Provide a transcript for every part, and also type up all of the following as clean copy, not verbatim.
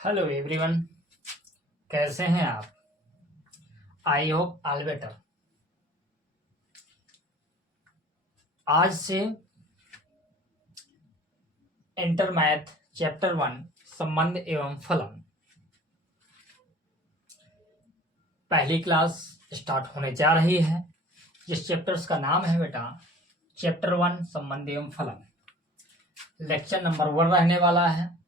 Hello everyone, कैसे हैं आप? I hope all better. आज से इंटर मैथ चैप्टर 1 संबंध एवं फलन पहली क्लास स्टार्ट होने जा रही है। जिस चैप्टर्स का नाम है बेटा चैप्टर 1 संबंध एवं फलन। लेक्चर नंबर 1 रहने वाला है।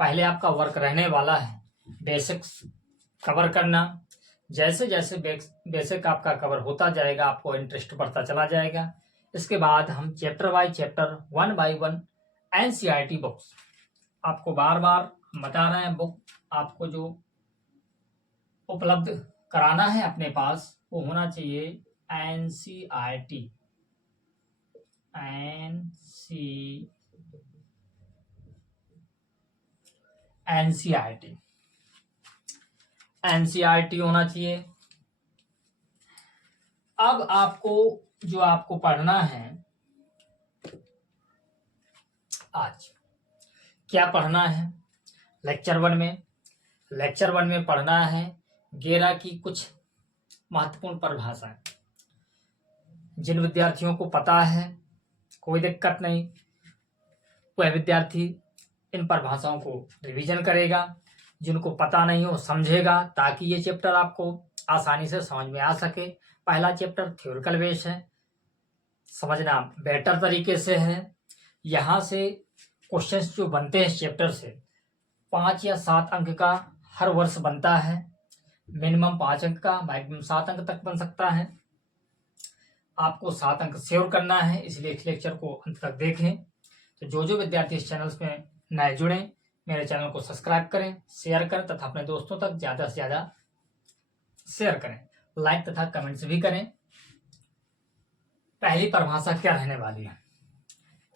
पहले आपका वर्क रहने वाला है बेसिक्स कवर करना। जैसे जैसे बेसिक आपका कवर होता जाएगा आपको इंटरेस्ट बढ़ता चला जाएगा। इसके बाद हम chapter by chapter 1 by 1 NCERT books आपको बार बार बता रहे हैं। बुक आपको जो उपलब्ध कराना है अपने पास वो होना चाहिए एनसीईआरटी एनसीईआरटी होना चाहिए। अब आपको पढ़ना है आज क्या पढ़ना है लेक्चर 1 में पढ़ना है गेरा की कुछ महत्वपूर्ण परिभाषाएं। जिन विद्यार्थियों को पता है कोई दिक्कत नहीं, वह विद्यार्थी इन परिभाषाओं को रिवीजन करेगा। जिनको पता नहीं हो समझेगा ताकि ये चैप्टर आपको आसानी से समझ में आ सके। पहला चैप्टर थ्योरिकल बेस है, समझना बेटर तरीके से है। यहाँ से क्वेश्चंस जो बनते हैं इस चैप्टर से 5 या 7 अंक का हर वर्ष बनता है। मिनिमम 5 अंक का, मैक्सिमम 7 अंक तक बन सकता है। आपको 7 अंक सेव करना है, इसलिए इस लेक्चर को अंत तक देखें। तो जो विद्यार्थी इस चैनल में नए जुड़े मेरे चैनल को सब्सक्राइब करें, शेयर करें तथा अपने दोस्तों तक ज़्यादा से ज़्यादा शेयर करें, लाइक तथा कमेंट्स भी करें। पहली परिभाषा क्या रहने वाली है?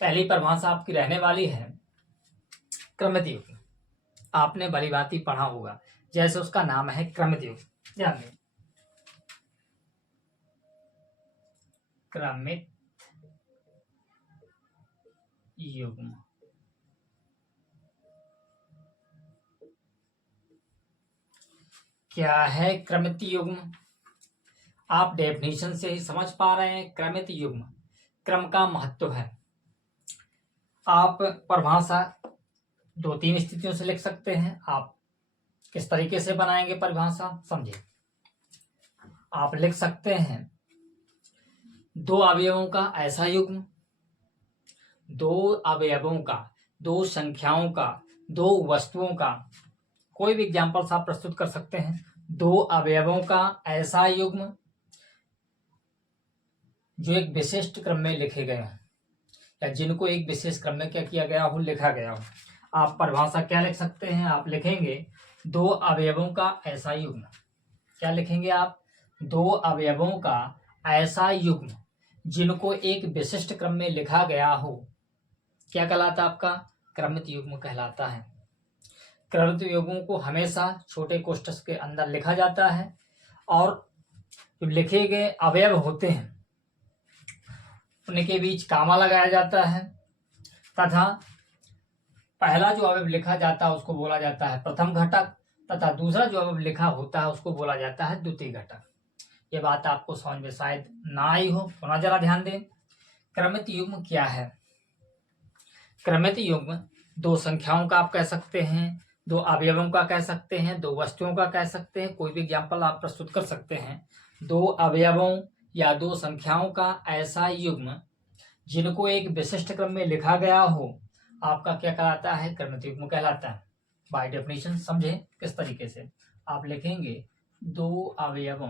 पहली परिभाषा आपकी रहने वाली है क्रमित युग्म। आपने भली भांति पढ़ा होगा, जैसे उसका नाम है क्रमित युग्म। ध्यान दें, क्रमित युग्म। क्या है क्रमित युग्म? आप डेफिनेशन से ही समझ पा रहे हैं। क्रमित युग्म क्रम का महत्व है। आप परिभाषा 2-3 स्थितियों से लिख सकते हैं। आप किस तरीके से बनाएंगे परिभाषा समझे। आप लिख सकते हैं 2 अवयवों का ऐसा युग्म, 2 अवयवों का, 2 संख्याओं का, 2 वस्तुओं का। कोई भी एग्जाम्पल्स आप प्रस्तुत कर सकते हैं। 2 अवयवों का ऐसा युग्म जो एक विशिष्ट क्रम में लिखे गए हों या जिनको एक विशेष क्रम में क्या किया गया हो, लिखा गया हो। आप परिभाषा क्या लिख सकते हैं? आप लिखेंगे 2 अवयवों का ऐसा युग्म। क्या लिखेंगे आप? 2 अवयवों का ऐसा युग्म जिनको एक विशिष्ट क्रम में लिखा गया हो। क्या कहलाता है? आपका क्रमित युग्म कहलाता है। क्रमित युग्मों को हमेशा छोटे कोष्ठक के अंदर लिखा जाता है और जो लिखे गए अवयव होते हैं उनके बीच कामा लगाया जाता है तथा पहला जो अवयव लिखा जाता है उसको बोला जाता है प्रथम घटक तथा दूसरा जो अवयव लिखा होता है उसको बोला जाता है द्वितीय घटक। ये बात आपको समझ में शायद ना आई हो, पुनः जरा ध्यान दें। क्रमित युग्म क्या है? क्रमित युग्म 2 संख्याओं का आप कह सकते हैं, 2 अवयवों का कह सकते हैं, 2 वस्तुओं का कह सकते हैं। कोई भी एग्जाम्पल आप प्रस्तुत कर सकते हैं। 2 अवयवों या 2 संख्याओं का ऐसा युग्म जिनको एक विशिष्ट क्रम में लिखा गया हो, आपका क्या कहलाता है? क्रमित युग्म कहलाता है। बाय डेफिनेशन समझे किस तरीके से। आप लिखेंगे 2 अवयवों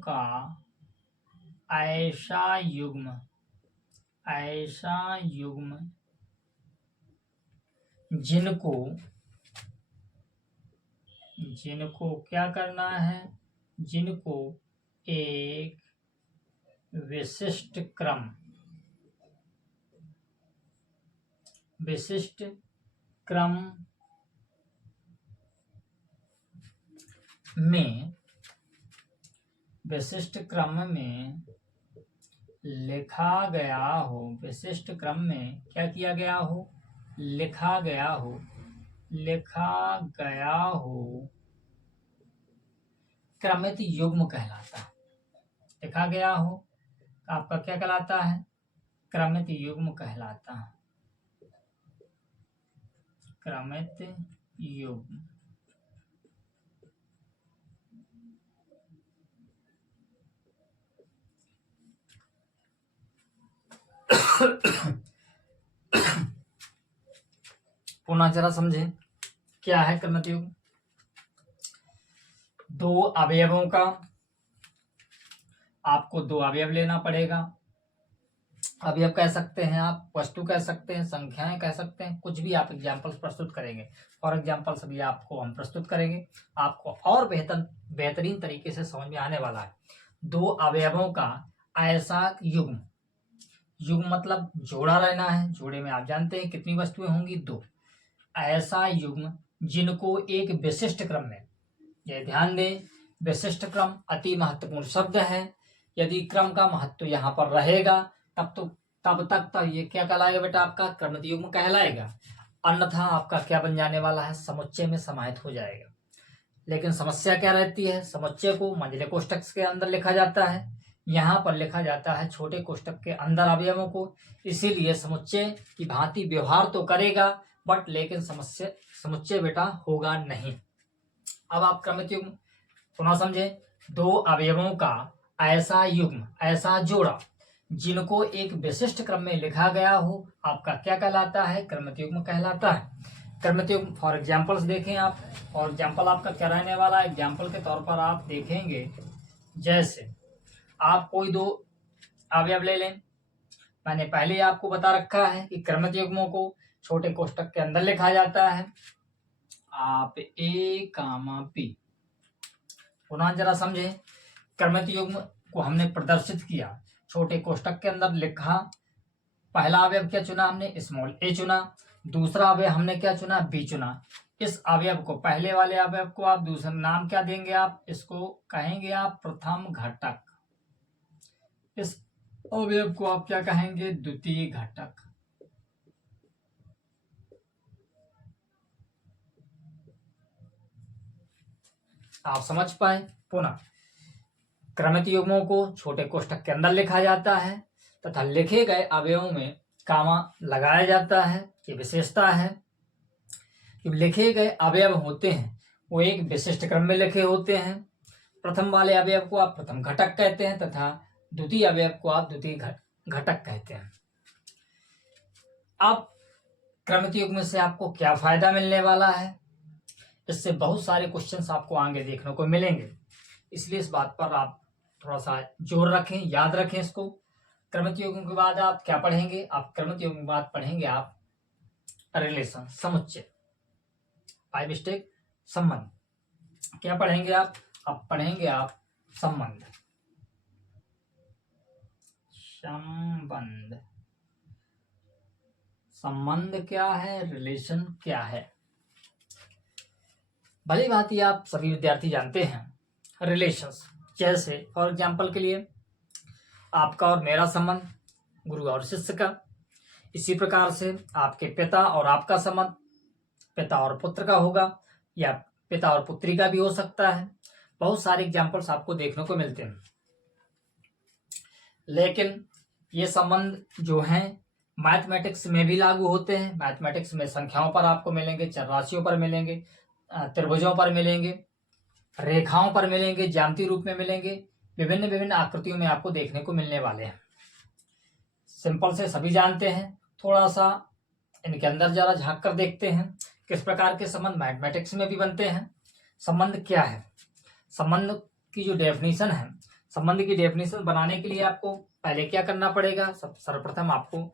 का ऐसा युग्म जिनको क्या करना है? जिनको एक विशिष्ट क्रम में लिखा गया हो, विशिष्ट क्रम में क्या किया गया हो, लिखा गया हो, लिखा गया हो, क्रमित युग्म कहलाता है। लिखा गया हो आपका क्या कहलाता है, क्रमित युग्म कहलाता है, क्रमित युग्म। पुनः जरा समझे क्या है क्रमित युग्म। दो अवयवों का आपको दो अवयव लेना पड़ेगा। अवयव कह सकते हैं आप, वस्तु कह सकते हैं, संख्याएं कह सकते हैं, कुछ भी आप एग्जाम्पल्स प्रस्तुत करेंगे। फॉर एग्जाम्पल सभी आपको हम प्रस्तुत करेंगे, आपको और बेहतरीन तरीके से समझ में आने वाला है। दो अवयवों का ऐसा युग्म, युग्म मतलब जोड़ा रहना है, जोड़े में आप जानते हैं कितनी वस्तुएं होंगी, दो। ऐसा युग्म जिनको एक विशिष्ट क्रम में, ये ध्यान दें, विशिष्ट क्रम अति महत्वपूर्ण शब्द है। यदि क्रम का महत्व यहाँ पर रहेगा तब तक तो ये क्या कहलाएगा बेटा, आपका क्रमित युग्म कहलाएगा। अन्यथा आपका क्या बन जाने वाला है, समुच्चय में समाहित हो जाएगा। लेकिन समस्या क्या रहती है, समुच्चय को मंझले कोष्ठक के अंदर लिखा जाता है, यहाँ पर लिखा जाता है छोटे कोष्ठक के अंदर अवयवों को, इसीलिए समुच्चय की भांति व्यवहार तो करेगा बट लेकिन समुच्चय बेटा होगा नहीं। अब आप क्रमित युग्म पुनः समझे, दो अवयवों का ऐसा युग्म, ऐसा जोड़ा जिनको एक विशिष्ट क्रम में लिखा गया हो, आपका क्या कहलाता है, क्रमित युग्म कहलाता है। क्रमित युग्म फॉर एग्जाम्पल्स देखें आप, और एग्जाम्पल आपका क्या रहने वाला है, एग्जाम्पल के तौर पर आप देखेंगे, जैसे आप कोई दो अवयव ले लें। मैंने पहले ही आपको बता रखा है कि क्रमित युग्मों को छोटे कोष्ठक के अंदर लिखा जाता है। आप ए कामा पी, पुनः जरा समझे, क्रमित युग्म को हमने प्रदर्शित किया, छोटे कोष्ठक के अंदर लिखा। पहला अवयव क्या चुना हमने, स्मॉल ए चुना। दूसरा अवयव हमने क्या चुना, बी चुना। इस अवयव को, पहले वाले अवयव को आप दूसरा नाम क्या देंगे, आप इसको कहेंगे आप प्रथम घटक। इस अवयव को आप क्या कहेंगे, द्वितीय घटक। आप समझ पाए। पुनः क्रमित युग्मों को छोटे कोष्ठक के अंदर लिखा जाता है तथा लिखे गए अवयवों में कामा लगाया जाता है। ये विशेषता है कि लिखे गए अवयव होते हैं वो एक विशिष्ट क्रम में लिखे होते हैं। प्रथम वाले अवयव को आप प्रथम घटक कहते हैं तथा द्वितीय अवयव को आप द्वितीय घटक कहते हैं। अब क्रमित युग्म से आपको क्या फायदा मिलने वाला है, इससे बहुत सारे क्वेश्चंस आपको आगे देखने को मिलेंगे, इसलिए इस बात पर आप थोड़ा सा जोर रखें, याद रखें इसको। क्रमित युग्म के बाद आप क्या पढ़ेंगे, आप क्रमित युग्म के बाद पढ़ेंगे आप रिलेशन, समुच्चय, बाय मिस्टेक संबंध। क्या पढ़ेंगे आप पढ़ेंगे आप संबंध। संबंध, संबंध क्या है, रिलेशन क्या है, भली भांति आप सभी विद्यार्थी जानते हैं। रिलेशंस जैसे फॉर एग्जाम्पल के लिए आपका और मेरा संबंध, गुरु और शिष्य का। इसी प्रकार से आपके पिता और आपका संबंध पिता और पुत्र का होगा, या पिता और पुत्री का भी हो सकता है। बहुत सारे एग्जाम्पल्स आपको देखने को मिलते हैं। लेकिन ये संबंध जो हैं मैथमेटिक्स में भी लागू होते हैं। मैथमेटिक्स में संख्याओं पर आपको मिलेंगे, चरराशियों पर मिलेंगे, त्रिभुजों पर मिलेंगे, रेखाओं पर मिलेंगे, ज्यामितीय रूप में मिलेंगे, विभिन्न आकृतियों में आपको देखने को मिलने वाले हैं। सिंपल से सभी जानते हैं, थोड़ा सा इनके अंदर जरा झांक कर देखते हैं किस प्रकार के संबंध मैथमेटिक्स में भी बनते हैं। संबंध क्या है, संबंध की जो डेफिनेशन है, संबंध की डेफिनेशन बनाने के लिए आपको पहले क्या करना पड़ेगा, सर्वप्रथम आपको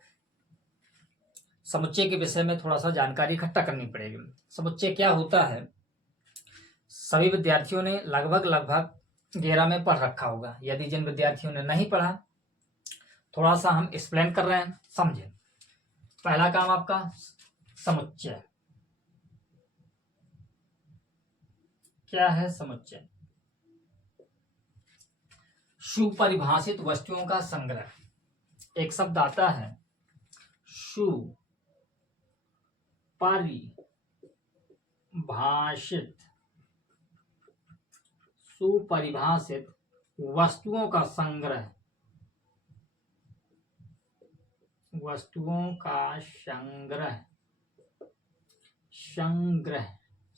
समुच्चय के विषय में थोड़ा सा जानकारी इकट्ठा करनी पड़ेगी। समुच्चय क्या होता है, सभी विद्यार्थियों ने लगभग 11 में पढ़ रखा होगा। यदि जिन विद्यार्थियों ने नहीं पढ़ा, थोड़ा सा हम एक्सप्लेन कर रहे हैं, समझे। पहला काम आपका समुच्चय क्या है, समुच्चय सुपरिभाषित वस्तुओं का संग्रह। एक शब्द आता है सुपरिभाषित वस्तुओं का संग्रह,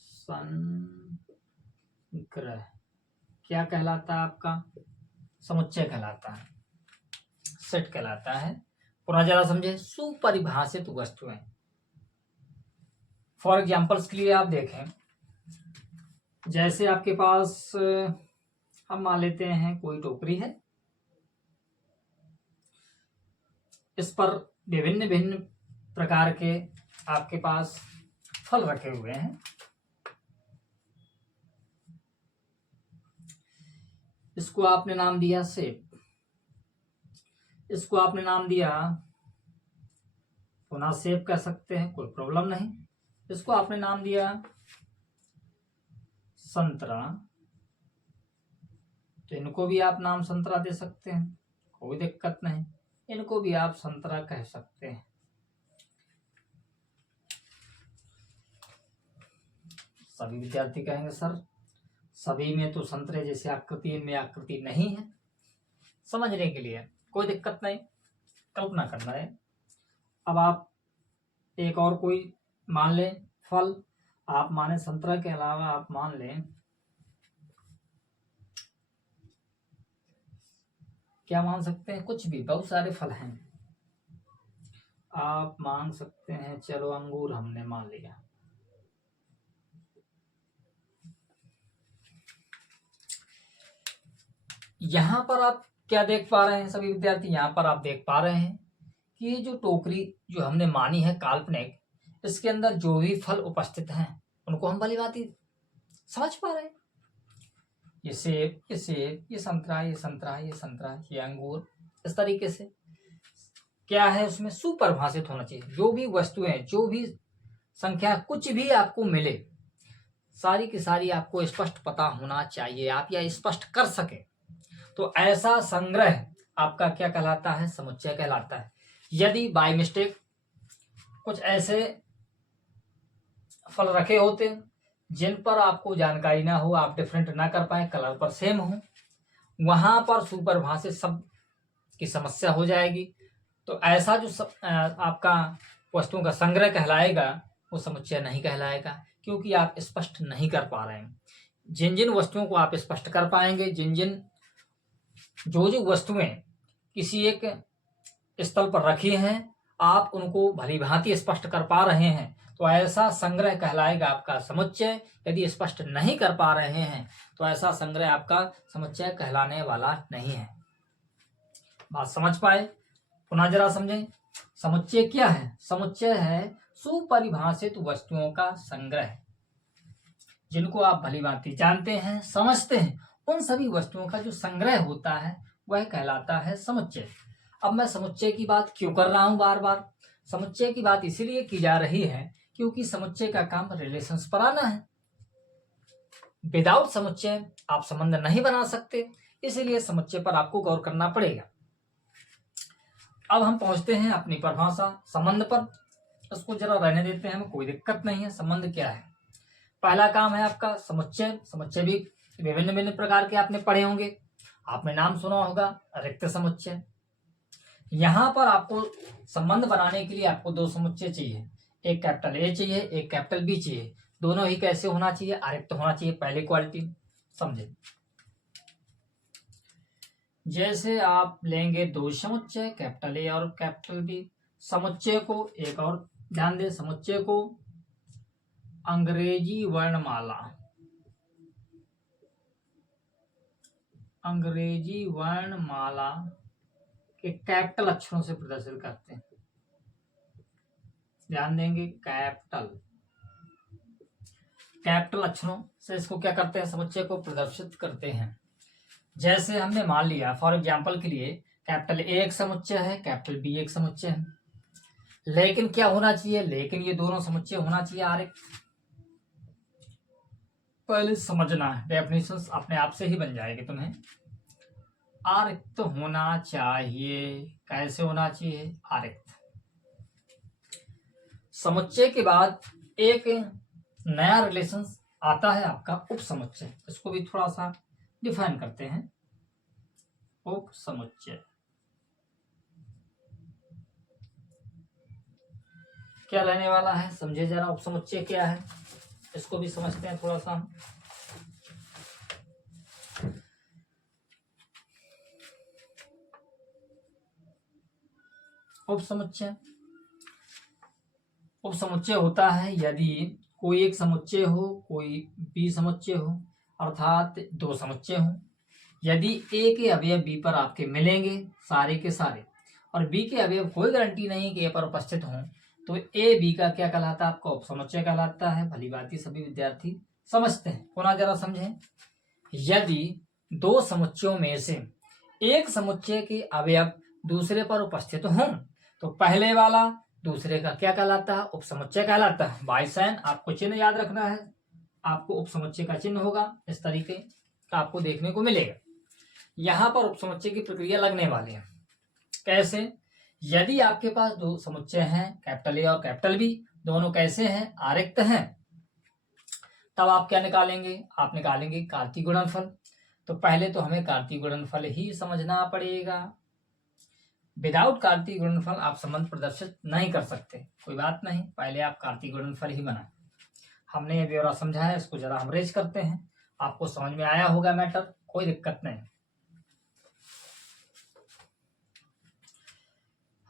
संग्रह क्या कहलाता है आपका? समुच्चय कहलाता है, सेट कहलाता है। पुनः जरा समझे, सुपरिभाषित वस्तुएं। फॉर एग्जाम्पल्स के लिए आप देखें, जैसे आपके पास हम मान लेते हैं कोई टोकरी है, इस पर विभिन्न भिन्न प्रकार के आपके पास फल रखे हुए हैं। इसको आपने नाम दिया सेब, इसको आपने नाम दिया, पुनः सेब कह सकते हैं, कोई प्रॉब्लम नहीं। इसको आपने नाम दिया संतरा, तो इनको भी आप नाम संतरा दे सकते हैं, कोई दिक्कत नहीं। इनको भी आप संतरा कह सकते हैं। सभी विद्यार्थी कहेंगे सर सभी में तो संतरे जैसे आकृति में आकृति नहीं है। समझने के लिए कोई दिक्कत नहीं, कल्पना करना है। अब आप एक और कोई मान लें फल, आप माने संतरा के अलावा आप मान लें क्या मान सकते हैं? कुछ भी, बहुत सारे फल हैं। आप मान सकते हैं, चलो अंगूर हमने मान लिया। यहां पर आप क्या देख पा रहे हैं सभी विद्यार्थी? यहां पर आप देख पा रहे हैं कि ये जो टोकरी जो हमने मानी है काल्पनिक, इसके अंदर जो भी फल उपस्थित हैं उनको हम भली भांति समझ पा रहे हैं। ये सेब, ये सेब, ये संतरा, ये संतरा, ये संतरा, ये अंगूर, इस तरीके से क्या है उसमें सुपरिभाषित होना चाहिए। जो भी वस्तुएं, जो भी संख्या, कुछ भी आपको मिले, सारी की सारी आपको स्पष्ट पता होना चाहिए, आप यह स्पष्ट कर सके। तो ऐसा संग्रह आपका क्या कहलाता है? समुच्चय कहलाता है। यदि बाय मिस्टेक कुछ ऐसे फल रखे होते जिन पर आपको जानकारी ना हो, आप डिफरेंट ना कर पाए, कलर पर सेम हो, वहां पर सुपरिभाषित शब्द की समस्या हो जाएगी। तो ऐसा जो आपका वस्तुओं का संग्रह कहलाएगा वो समुच्चय नहीं कहलाएगा, क्योंकि आप स्पष्ट नहीं कर पा रहे हैं। जिन जिन वस्तुओं को आप स्पष्ट कर पाएंगे, जो जो वस्तुएं किसी एक स्थल पर रखी हैं, आप उनको भली भांति स्पष्ट कर पा रहे हैं, तो ऐसा संग्रह कहलाएगा आपका समुच्चय। यदि स्पष्ट नहीं कर पा रहे हैं तो ऐसा संग्रह आपका समुच्चय कहलाने वाला नहीं है। बात समझ पाए? पुनः जरा समझें, समुच्चय क्या है? समुच्चय है सुपरिभाषित वस्तुओं का संग्रह, जिनको आप भली भांति जानते हैं, समझते हैं। उन सभी वस्तुओं का जो संग्रह होता है वह कहलाता है समुच्चय। अब मैं समुच्चय की बात क्यों कर रहा हूं बार बार? समुच्चय की बात इसीलिए की जा रही है क्योंकि समुच्चय का काम रिलेशंस पर आना है। विदाउट समुच्चय आप संबंध नहीं बना सकते, इसीलिए समुच्चय पर आपको गौर करना पड़ेगा। अब हम पहुंचते हैं अपनी परिभाषा संबंध पर। इसको जरा रहने देते हैं, हमें कोई दिक्कत नहीं है। संबंध क्या है? पहला काम है आपका समुच्चय। समुच्चय भी विभिन्न विभिन्न प्रकार के आपने पढ़े होंगे, आपने नाम सुना होगा रिक्त समुच्चय। यहां पर आपको संबंध बनाने के लिए आपको दो समुच्चय चाहिए, एक कैपिटल ए चाहिए, एक कैपिटल बी चाहिए। दोनों ही कैसे होना चाहिए? अरिक्त होना चाहिए, पहली क्वालिटी समझे। जैसे आप लेंगे दो समुच्चय, कैपिटल ए और कैपिटल बी। समुच्चय को एक और ध्यान दें, समुच्चय को अंग्रेजी वर्णमाला के कैपिटल अक्षरों से प्रदर्शित करते हैं। ध्यान देंगे, कैपिटल अक्षरों से इसको क्या करते हैं? समुच्चय को प्रदर्शित करते हैं। जैसे हमने मान लिया फॉर एग्जांपल के लिए कैपिटल ए एक समुच्चय है, कैपिटल बी एक समुच्चय है, लेकिन क्या होना चाहिए? लेकिन ये दोनों समुच्चय होना चाहिए आरिक्त। पहले समझना है, डेफिनेशंस अपने आप से ही बन जाएगी तुम्हें। आरिक्त होना चाहिए। कैसे होना चाहिए? आरिक्त। समुच्चय के बाद एक नया रिलेशन आता है आपका उपसमुच्चय। इसको भी थोड़ा सा डिफाइन करते हैं। उपसमुच्चय क्या रहने वाला है, समझे जरा। उपसमुच्चय क्या है, इसको भी समझते हैं थोड़ा सा। उपसमुच्चय उपसमुच्चय होता है यदि कोई एक समुच्चय हो, कोई बी समुच्चय हो, अर्थात दो समुच्चय हो। यदि ए के अवयव बी पर आपके मिलेंगे सारे के सारे, और बी के अवयव कोई गारंटी नहीं कि ए पर उपस्थित हों, तो ए बी का क्या कहलाता है? आपका उपसमुच्चय कहलाता है। भली भांति सभी विद्यार्थी समझते हैं। पुनः जरा समझें। यदि दो समुच्चयों में से एक समुच्चय के अवयव दूसरे पर उपस्थित हों, तो पहले वाला दूसरे का क्या कहलाता है? उपसमुच्चय कहलाता है। बाय साइन आपको चिन्ह याद रखना है। आपको उपसमुच्चय का चिन्ह होगा, इस तरीके का आपको देखने को मिलेगा। यहां पर उपसमुच्चय की प्रक्रिया लगने वाली है। कैसे? यदि आपके पास दो समुच्चय हैं, कैपिटल ए और कैपिटल बी, दोनों कैसे हैं? आरिक्त हैं, तब आप क्या निकालेंगे? आप निकालेंगे कार्तीय गुणनफल। तो पहले तो हमें कार्तीय गुणनफल ही समझना पड़ेगा। विदाउट कार्तीय गुणनफल आप संबंध प्रदर्शित नहीं कर सकते। कोई बात नहीं, पहले आप कार्तीय गुणनफल ही बनाएं। हमने ये ब्यौरा समझा है, इसको जरा हम रेज करते हैं। आपको समझ में आया होगा मैटर, कोई दिक्कत नहीं।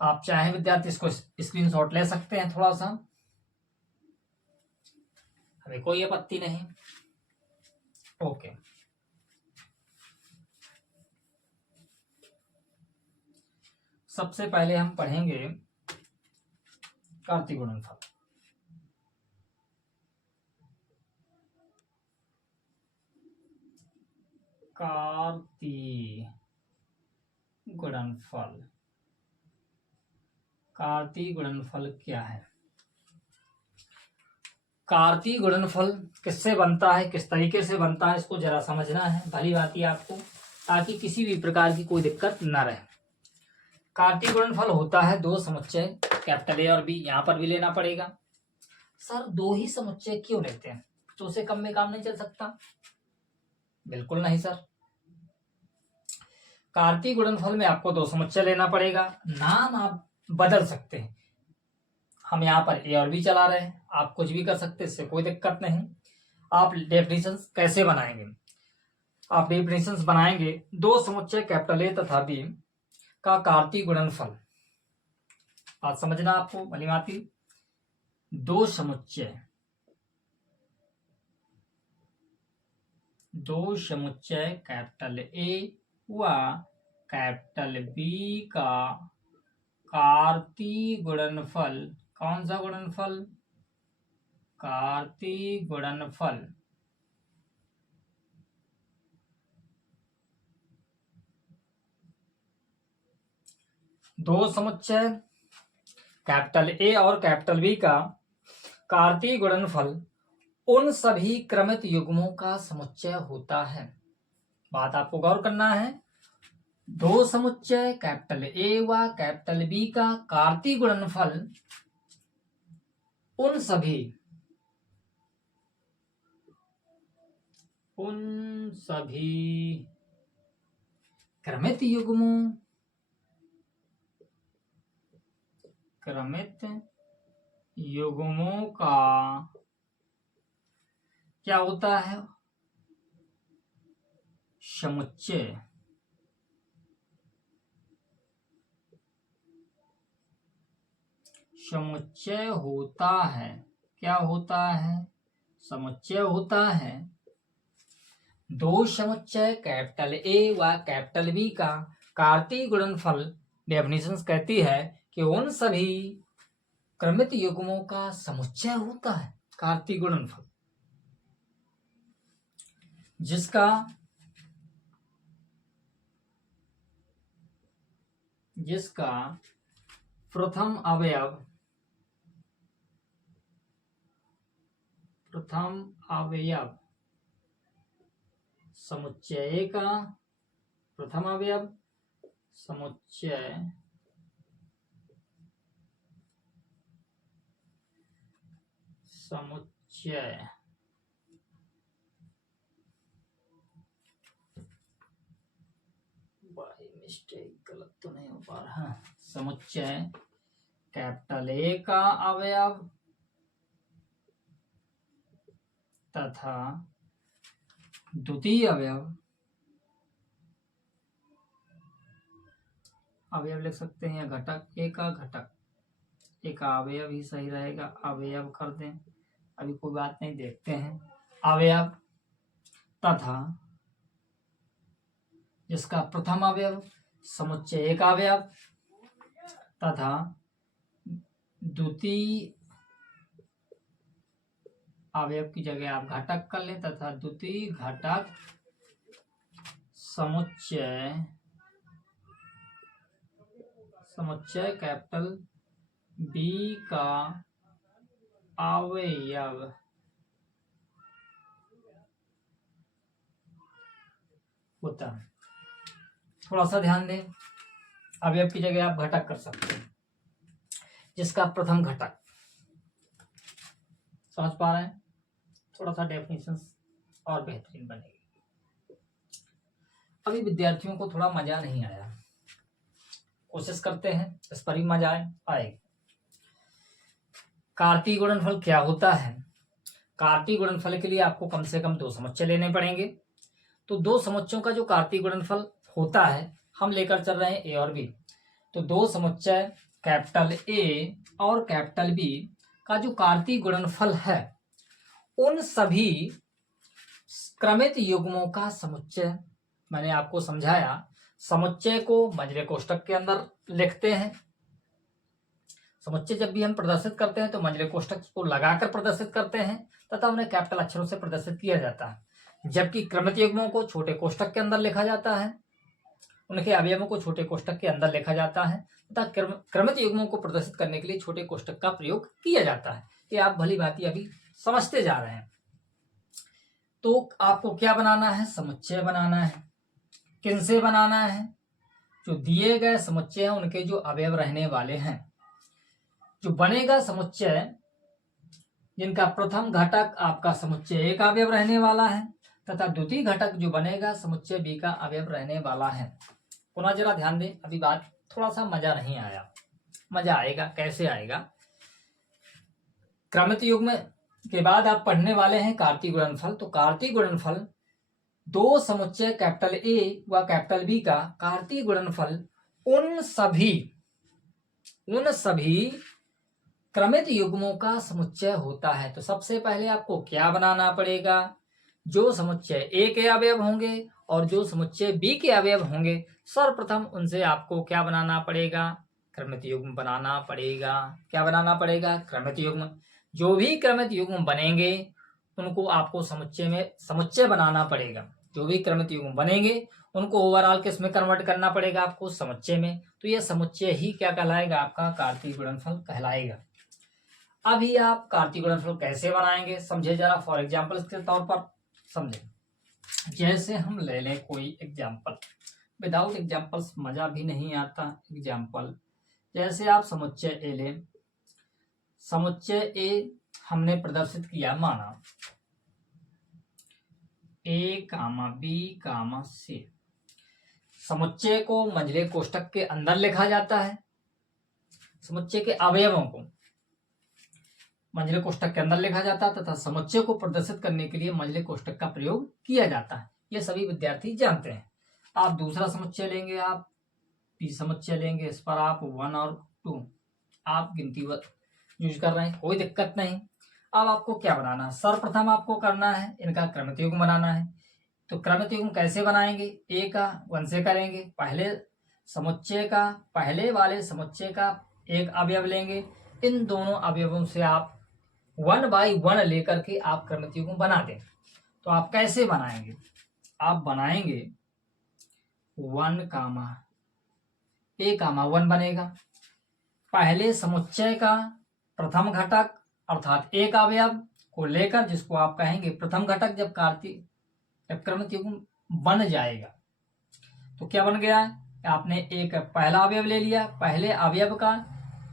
आप चाहें विद्यार्थी इसको स्क्रीनशॉट ले सकते हैं थोड़ा सा, हमें कोई आपत्ति नहीं। ओके, सबसे पहले हम पढ़ेंगे कार्तीय गुणनफल। कार्तीय गुणनफल। कार्तीय गुणनफल क्या है? कार्तीय गुणनफल किससे बनता है, किस तरीके से बनता है, इसको जरा समझना है भली भांति आपको, ताकि किसी भी प्रकार की कोई दिक्कत न रहे। कार्तीय गुणनफल होता है दो समुच्चय, कैपिटल ए और बी। यहां पर भी लेना पड़ेगा। सर दो ही समुच्चय क्यों लेते हैं? तो उसे कम में काम नहीं चल सकता? बिल्कुल नहीं सर। कार्तीय गुणनफल में आपको दो समुच्चय लेना पड़ेगा। नाम आप बदल सकते हैं। हम यहाँ पर ए और बी चला रहे हैं, आप कुछ भी कर सकते हैं, इससे कोई दिक्कत नहीं। आप डेफिनेशंस कैसे बनाएंगे? आप डेफिनेशंस बनाएंगे दो समुच्चय कैपिटल ए तथा बी का कार्तीय गुणनफल। बात समझना आपको भली भांति। दो समुच्चय कैपिटल ए व कैपिटल बी का कार्तीय गुणनफल। कौन सा गुणनफल? कार्तीय गुणनफल। दो समुच्चय कैपिटल ए और कैपिटल बी का कार्तीय गुणनफल उन सभी क्रमित युग्मों का समुच्चय होता है। बात आपको गौर करना है। दो समुच्चय कैपिटल ए व कैपिटल बी का कार्तीय गुणनफल उन सभी क्रमित युग्मों का क्या होता है? समुच्चय। समुच्चय होता है। क्या होता है? समुच्चय होता है। दो समुच्चय कैपिटल ए व कैपिटल बी का कार्तीय गुणनफल डेफिनेशंस कहती है कि उन सभी क्रमित युग्मों का समुच्चय होता है कार्तीय गुणनफल, जिसका प्रथम अवयव समुच्चय का प्रथम अवयव समुच्चय बाई मिस्टेक, गलत तो नहीं हो पा रहा, समुच्चय कैपिटल ए का अवयव तथा द्वितीय अवयव लिख सकते हैं, या घटक ए का घटक, ए का अवयव ही सही रहेगा, अवयव कर दें, अभी कोई बात नहीं, देखते हैं। अवयव तथा जिसका प्रथम अवयव समुच्चय एक अवयव तथा द्वितीय अवयव की जगह आप घटक कर लें, तथा द्वितीय घटक समुच्चय कैपिटल बी का अवयव होता है। थोड़ा सा ध्यान दें, अवयव की जगह आप घटक कर सकते हैं, जिसका प्रथम घटक, समझ पा रहे हैं? थोड़ा सा डेफिनेशन और बेहतरीन बनेगी। अभी विद्यार्थियों को थोड़ा मजा नहीं आया, कोशिश करते हैं इस पर ही मजा आएगी। कार्तीय गुणनफल क्या होता है? कार्तीय गुणनफल के लिए आपको कम से कम 2 समुच्चय लेने पड़ेंगे। तो 2 समुच्चयों का जो कार्तीय गुणनफल होता है, हम लेकर चल रहे हैं ए और बी। तो 2 समुच्चय कैपिटल ए और कैपिटल बी का जो कार्तीय गुणनफल है, उन सभी क्रमित युग्मों का समुच्चय। मैंने आपको समझाया, समुच्चय को मंझले कोष्ठक के अंदर लिखते हैं। समुच्चय जब भी हम प्रदर्शित करते हैं तो मंझले कोष्ठक को लगाकर प्रदर्शित करते हैं तथा उन्हें कैपिटल अक्षरों से प्रदर्शित किया जाता है। जबकि क्रमित युग्मों को छोटे कोष्ठक के अंदर लिखा जाता है, उनके अवयवों को छोटे कोष्ठक के अंदर लिखा जाता है तथा क्रमित युग्मों को प्रदर्शित करने के लिए छोटे कोष्ठक का प्रयोग किया जाता है। ये आप भली भांति अभी समझते जा रहे हैं। तो आपको क्या बनाना है? समुच्चय बनाना है। किनसे बनाना है? जो दिए गए समुच्चय हैं उनके जो अवयव रहने वाले हैं। जो बनेगा समुच्चय जिनका प्रथम घटक आपका समुच्चय ए का अवयव रहने वाला है तथा द्वितीय घटक जो बनेगा समुच्चय बी का अवयव रहने वाला है। पुनः जरा ध्यान दें, अभी बात थोड़ा सा मजा नहीं आया, मजा आएगा। कैसे आएगा? क्रमित युग्म के बाद आप पढ़ने वाले हैं कार्तीय गुणनफल। तो कार्तीय गुणनफल 2 समुच्चय कैपिटल ए व कैपिटल बी का कार्तीय गुणनफल उन सभी क्रमित युग्मों का समुच्चय होता है। तो सबसे पहले आपको क्या बनाना पड़ेगा? जो समुच्चय ए के अवयव होंगे और जो समुच्चय बी के अवयव होंगे, सर्वप्रथम उनसे आपको क्या बनाना पड़ेगा? क्रमित युग्म बनाना पड़ेगा। क्या बनाना पड़ेगा? क्रमित युग्म। जो भी क्रमित युग्म बनेंगे उनको आपको समुच्चय बनाना पड़ेगा। जो भी क्रमित युग्म बनेंगे उनको ओवरऑल किस में कन्वर्ट करना पड़ेगा? आपको समुच्चय में। तो यह समुच्चय ही क्या कहलाएगा? आपका कार्तीय गुणनफल कहलाएगा। अभी आप कार्तीय गुणनफल कैसे बनाएंगे समझे जरा, फॉर एग्जाम्पल के तौर पर समझे। जैसे हम ले लें कोई एग्जाम्पल, विदाउट एग्जाम्पल्स मजा भी नहीं आता। एग्जाम्पल जैसे आप समुच्चय ए लें। समुच्चय ए हमने प्रदर्शित किया, माना ए कामा बी कामा सी। समुच्चय को मंझले कोष्ठक के अंदर लिखा जाता है। समुच्चय के अवयवों को मंझले कोष्ठक के अंदर लिखा जाता है तथा समुच्चय को प्रदर्शित करने के लिए मंझले कोष्ठक का प्रयोग किया जाता है। ये सभी विद्यार्थी जानते हैं। आप दूसरा समुच्चय लेंगे, आप पी समुच्चय लेंगे, इस पर आप 1 और 2 आप गिनती यूज कर रहे हैं, कोई दिक्कत नहीं। अब आपको क्या बनाना है? सर्वप्रथम आपको करना है इनका क्रमित युग्म बनाना है। तो क्रमित युग्म कैसे बनाएंगे? ए का 1 से करेंगे। पहले वाले समुच्चय का एक अवयव लेंगे। इन दोनों अवयवों से आप 1 बाई 1 लेकर के आप क्रमित युग्म बना दें। तो आप कैसे बनाएंगे? आप बनाएंगे 1 कामा ए कामा 1 बनेगा। पहले समुच्चय का प्रथम घटक अर्थात एक अवयव को लेकर, जिसको आप कहेंगे प्रथम घटक, जब क्रमित युग्म बन जाएगा तो क्या बन गया है, आपने एक पहला अवयव ले लिया, पहले अवयव का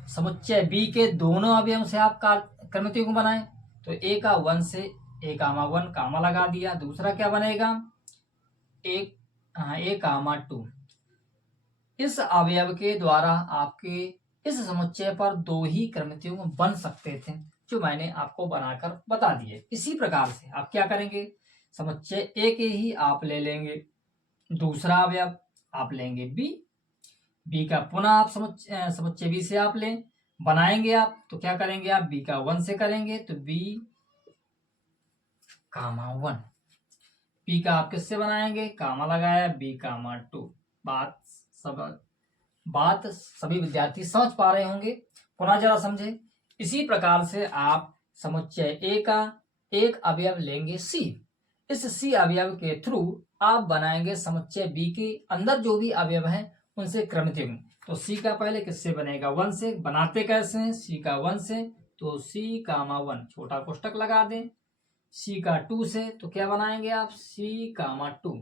समुच्चय बी के दोनों अवयव से आप क्रमित युग्म बनाए, तो ए का 1 से ए कामा 1 कामा लगा दिया। दूसरा क्या बनेगा, ए कामा 2। इस अवयव के द्वारा आपके इस समुच्चय पर 2 ही क्रमित युग्म बन सकते थे, जो मैंने आपको बनाकर बता दिए। इसी प्रकार से आप क्या करेंगे, समुच्चय ए के ही आप ले लेंगे दूसरा अवयव, आप लेंगे बी का पुनः आप समुच्चय बी से आप लें, बनाएंगे आप, तो क्या करेंगे आप, बी का 1 से करेंगे तो बी कामा 1, बी का आप किससे बनाएंगे, कामा लगाया, बी कामा 2। बात सभी विद्यार्थी समझ पा रहे होंगे, पुनः जरा समझे। इसी प्रकार से आप समुच्चय ए का एक अवयव लेंगे सी, इस सी अवयव के थ्रू आप बनाएंगे समुच्चय बी के अंदर जो भी अवयव हैं उनसे क्रमित युग्म। तो सी का पहले किससे बनेगा, 1 से। बनाते कैसे हैं, सी का 1 से, तो सी कामा 1 छोटा कोष्टक लगा दें, सी का 2 से, तो क्या बनाएंगे आप, सी कामा 2।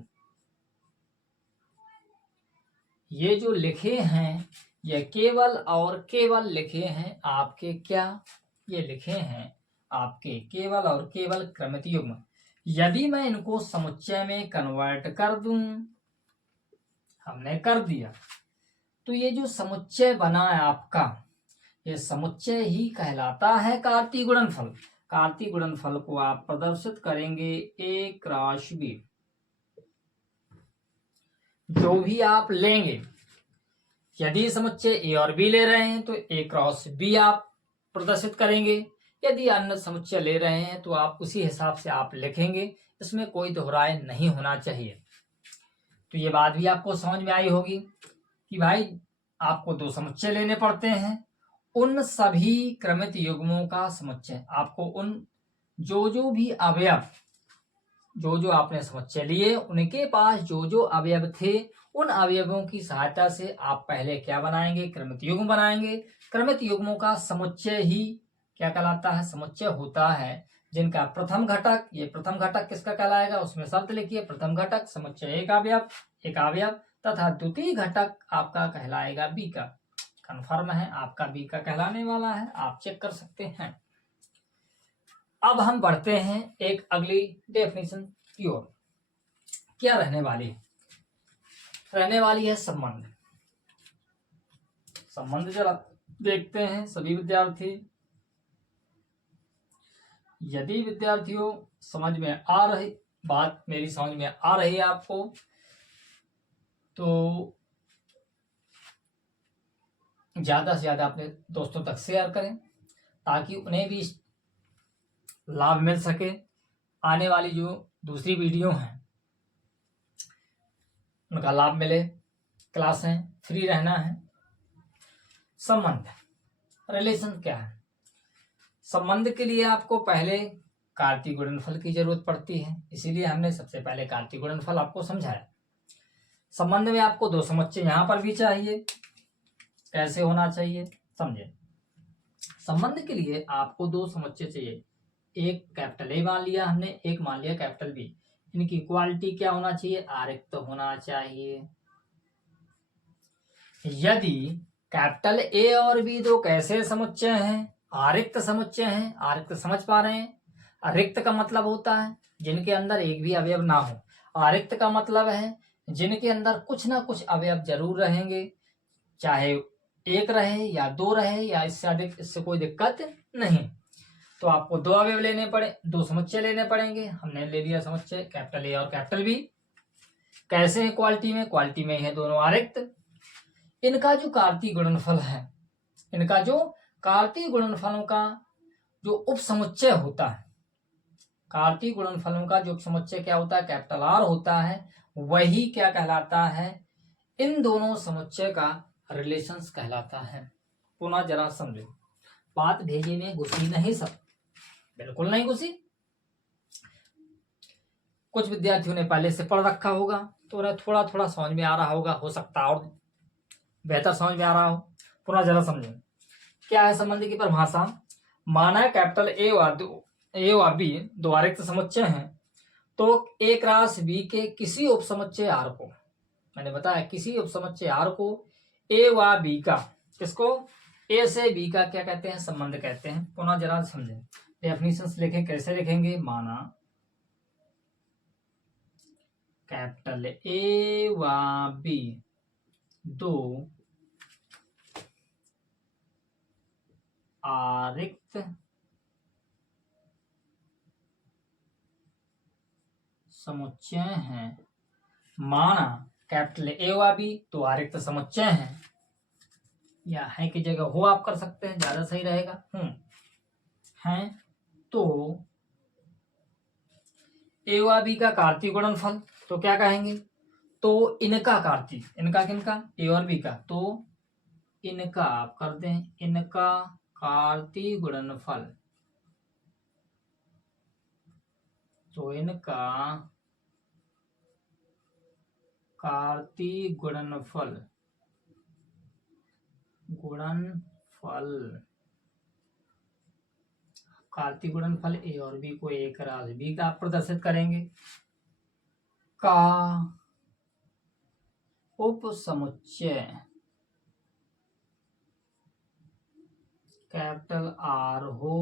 ये जो लिखे हैं ये केवल और केवल लिखे हैं आपके क्या, ये लिखे हैं आपके केवल और केवल क्रमित युग्म। यदि मैं इनको समुच्चय में कन्वर्ट कर दूं, हमने कर दिया, तो ये जो समुच्चय बना है आपका, ये समुच्चय ही कहलाता है कार्तीय गुणनफल। कार्तीय गुणनफल को आप प्रदर्शित करेंगे ए क्रॉस बी। जो भी आप लेंगे, यदि समुच्चय ए और बी ले रहे हैं तो ए क्रॉस बी आप प्रदर्शित करेंगे, यदि अन्य समुच्चय ले रहे हैं तो आप उसी हिसाब से आप लिखेंगे, इसमें कोई दोहराए नहीं होना चाहिए। तो ये बात भी आपको समझ में आई होगी कि भाई आपको 2 समुच्चय लेने पड़ते हैं, उन सभी क्रमित युग्मों का समुच्चय आपको, उन जो भी अवयव जो आपने समुच्चय लिए उनके पास जो अवयव थे, उन अवयवों की सहायता से आप पहले क्या बनाएंगे, क्रमित युग्म बनाएंगे। क्रमित युग्मों का समुच्चय ही क्या कहलाता है, समुच्चय होता है जिनका प्रथम घटक, ये प्रथम घटक किसका कहलाएगा, उसमें शर्त लिखिए, प्रथम घटक समुच्चय एक अवयव तथा द्वितीय घटक आपका कहलाएगा बी का। कन्फर्म है, आपका बी का कहलाने वाला है, आप चेक कर सकते हैं। अब हम बढ़ते हैं एक अगली डेफिनेशन की ओर। क्या रहने वाली है, रहने वाली है संबंध। संबंध जरा देखते हैं सभी विद्यार्थी। यदि विद्यार्थियों समझ में आ रही बात, मेरी समझ में आ रही है आपको, तो ज्यादा से ज्यादा अपने दोस्तों तक शेयर करें ताकि उन्हें भी लाभ मिल सके। आने वाली जो दूसरी वीडियो है उनका लाभ मिले, क्लासें फ्री रहना है। संबंध, रिलेशन क्या है, संबंध के लिए आपको पहले कार्तीय गुणनफल की जरूरत पड़ती है, इसीलिए हमने सबसे पहले कार्तीय गुणनफल आपको समझाया। संबंध में आपको 2 समुच्चय यहां पर भी चाहिए, कैसे होना चाहिए समझे। संबंध के लिए आपको 2 समुच्चय चाहिए, एक कैपिटल ए मान लिया हमने, एक मान लिया कैपिटल बी। इनकी क्वालिटी क्या होना चाहिए, आरिक्त होना चाहिए। यदि कैपिटल ए और बी 2 कैसे समुच्चय हैं, आरिक्त समुच्चय हैं। आरिक्त समझ पा रहे हैं, रिक्त का मतलब होता है जिनके अंदर एक भी अवयव ना हो, आरिक्त का मतलब है जिनके अंदर कुछ ना कुछ अवयव जरूर रहेंगे, चाहे 1 रहे या 2 रहे या इससे अधिक, इससे कोई दिक्कत नहीं। तो आपको 2 अवयव लेने पड़े, 2 समुच्चय लेने पड़ेंगे। हमने ले लिया समुच्चय कैपिटल ए और कैपिटल बी। कैसे है क्वालिटी में, क्वालिटी में है दोनों आरिक्त। इनका जो कार्तीय गुणनफल है, इनका जो कार्तीय गुणनफलों का जो उपसमुच्चय होता है, कार्तीय गुणनफलों का जो उपसमुच्चय क्या होता है, कैपिटल आर होता है, वही क्या कहलाता है, इन दोनों समुच्चय का रिलेशंस कहलाता है। पुनः जरा समझो, बात भेजे में घुसी नहीं, सब बिल्कुल नहीं घुसी। कुछ विद्यार्थियों ने पहले से पढ़ रखा होगा तो उन्हें थोड़ा थोड़ा समझ में आ रहा होगा, हो सकता है और बेहतर समझ में आ रहा हो। पुनः जरा समझो, क्या है संबंध की परिभाषा। माना कैपिटल ए और बी 2 समुच्चय हैं, तो ए क्रॉस बी के किसी उपसमुच्चय आर को मैंने बताया किसी उपसमुच्चय आर को ए व बी का, किसको, ए से बी का क्या कहते हैं, संबंध कहते हैं। पुनः जरा समझें, डेफिनेशंस लिखें, कैसे लिखेंगे, माना कैपिटल ए व बी दो आरिक्त समुच्चय हैं। माना कैपिटल ए व बी तो आरिक्त समुच्चय हैं, या है की जगह हो आप कर सकते हैं, ज्यादा सही रहेगा। हैं तो ए व बी का कार्तीय गुणनफल, तो क्या कहेंगे, तो इनका कार्तीय, इनका किनका, ए और बी का, तो इनका आप कर दें, इनका कार्तीय गुणनफल, तो इनका कार्तीय गुणनफल कार्तीय गुणनफल ए और बी को एक राशि बी का आप प्रदर्शित करेंगे का उपसमुच्चय कैपिटल आर हो।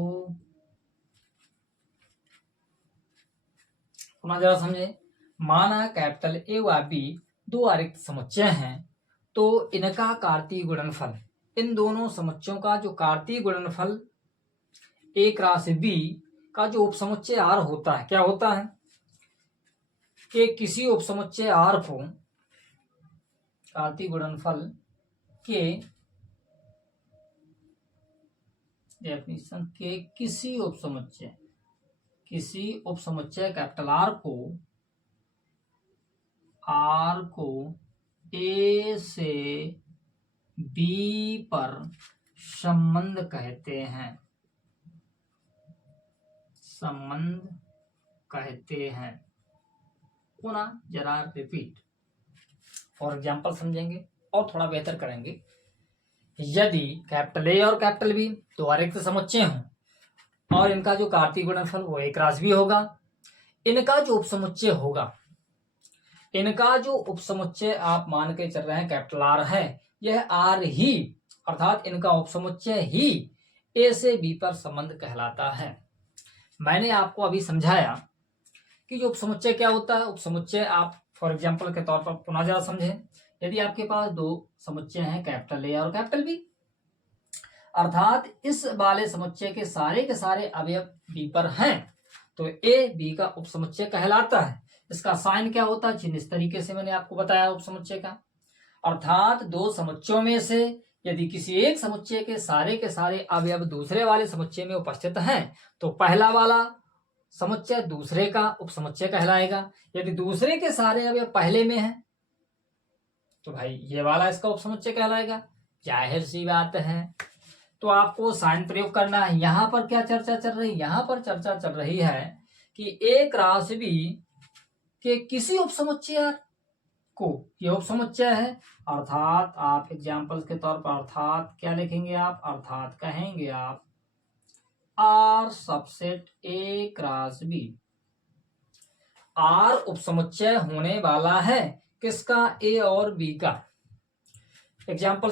पुनः जरा समझे, माना कैपिटल ए व बी दो आरिक्त समुच्चय हैं, तो इनका कार्तीय गुणनफल, इन दोनों समुच्चयों का जो कार्तीय गुणनफल एक राशि बी का जो उपसमुच्चय आर होता है, क्या होता है कि किसी उपसमुच्चय आर को कार्तीय गुणनफल के डेफिनेशन के किसी उपसमुच्चय कैपिटल आर को ए से बी पर संबंध कहते हैं, पुनः जरा रिपीट, फॉर एग्जाम्पल समझेंगे और थोड़ा बेहतर करेंगे। यदि कैपिटल ए और कैपिटल बी दो आरिक्त समुच्चय हों और इनका जो कार्तीय गुणनफल वो एक राशि भी होगा, इनका जो उपसमुच्चय आप मान के चल रहे हैं कैपिटल आर है, यह आर ही, अर्थात इनका उपसमुच्चय ही ए से बी पर संबंध कहलाता है। मैंने आपको अभी समझाया कि जो उपसमुच्चय क्या होता है। उपसमुच्चय आप फॉर एग्जाम्पल के तौर पर पुनः जरा समझें, यदि आपके पास दो समुच्चय हैं कैपिटल ए और कैपिटल बी, अर्थात इस वाले समुच्चय के सारे अवयव बी पर हैं, तो ए बी का उपसमुच्चय कहलाता है। इसका साइन क्या होता है, चिन्ह इस तरीके से मैंने आपको बताया उपसमुच्चय का। अर्थात दो समुच्चयों में से यदि किसी एक समुच्चय के सारे अवयव दूसरे वाले समुच्चय में उपस्थित हैं, तो पहला वाला समुच्चय दूसरे का उपसमुच्चय कहलाएगा। यदि दूसरे के सारे अवयव पहले में हैं, तो भाई ये वाला इसका उपसमुच्चय कहलाएगा, जाहिर सी बात है। तो आपको साइन प्रयोग करना है। यहाँ पर क्या चर्चा चल रही है, यहाँ पर चर्चा चल रही है कि एक राशि बी के किसी उपसमुच्चय को, ये उपसमुच्चय है, अर्थात आप एग्जाम्पल्स के तौर पर अर्थात क्या लिखेंगे आप, अर्थात कहेंगे आप R subset A cross B. R उपसमुच्चय होने वाला है किसका, ए और बी का। एग्जाम्पल